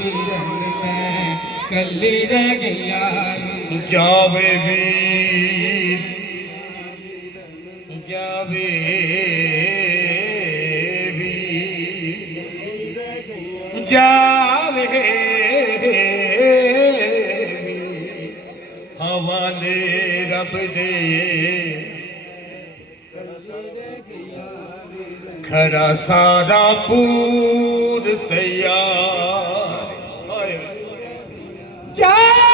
वीरन मैं कल्ली रह गया जावे वीर जावे वीर जावे वीर हवाले रब दे खरा सारा पूर तैयार जावे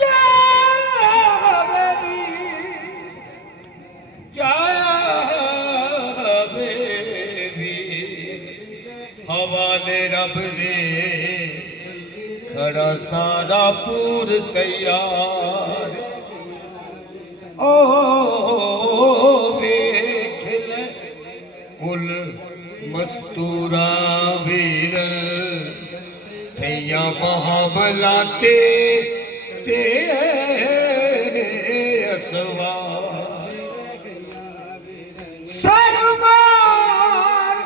जावे जावे वीर हवाले रब दे खरा सारा पूर तैयार ओ वेख ले कुल मस्तूरा वीर थैया महाबला ते असवार सरवार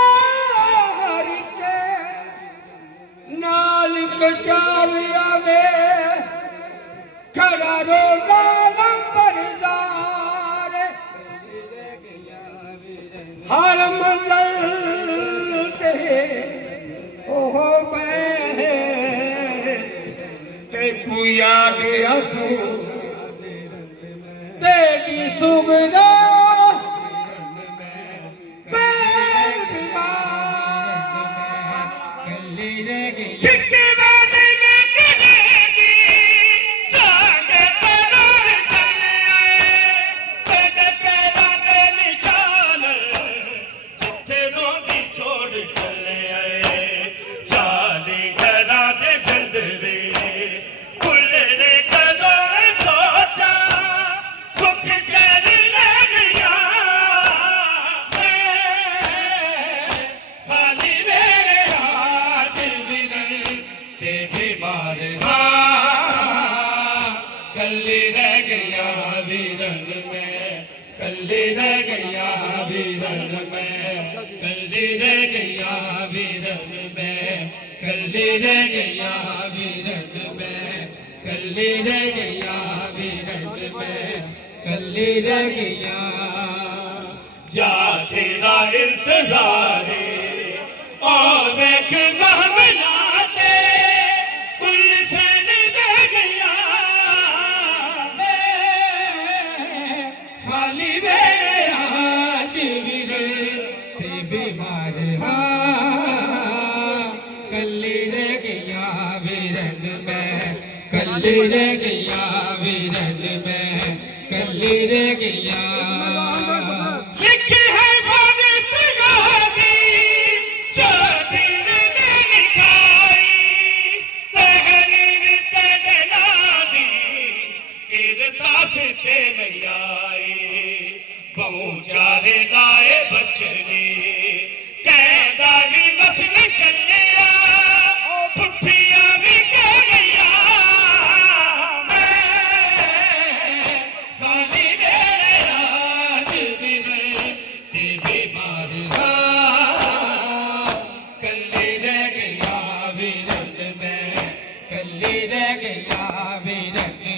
मारी के नाल कचाविया वे खड़ा रोजा लंबरदार हर मंजिल ते ओह मैं ते कुया के असू तेरी सुगना पैर बीमार कल्ली रह गई जिसके बाद चलेगी सागे परार चले तेरे पैरों के निशान जिथे रोटी छोड़ चले आए चाली घरा दे जंदरे खुले रे कदों सोचा सुख चैन लग गया खाली मेरे हाथ विरल ते बीमार कल्ली रह गया वीरन में कल्ली रह गया वीरन में कल्ली रह गया वीरन में कल्ली रह गया वीरन में कल्ली रह गया वीरन में कल्ली रह गया जा तेरा इंतजार ओ देख महमलाते कुल सन दे गया खाली मेरे आज वीरन ते बीमार कल्ली रह गया वीरन में कल्ली रह गया वीरन में कल्ली रह गया लिखी है बारिश गाजी जो दिल ने लिखाई तहरीर तेरे नादी किरता से नहीं आई बहु चारे लाए बचने कहदा भी बचन चले पुठिया भी कह गया खाली मेरे आज वीरन ते बीमार कल्ली रह गया वीरन में कल्ली रह गया वीरन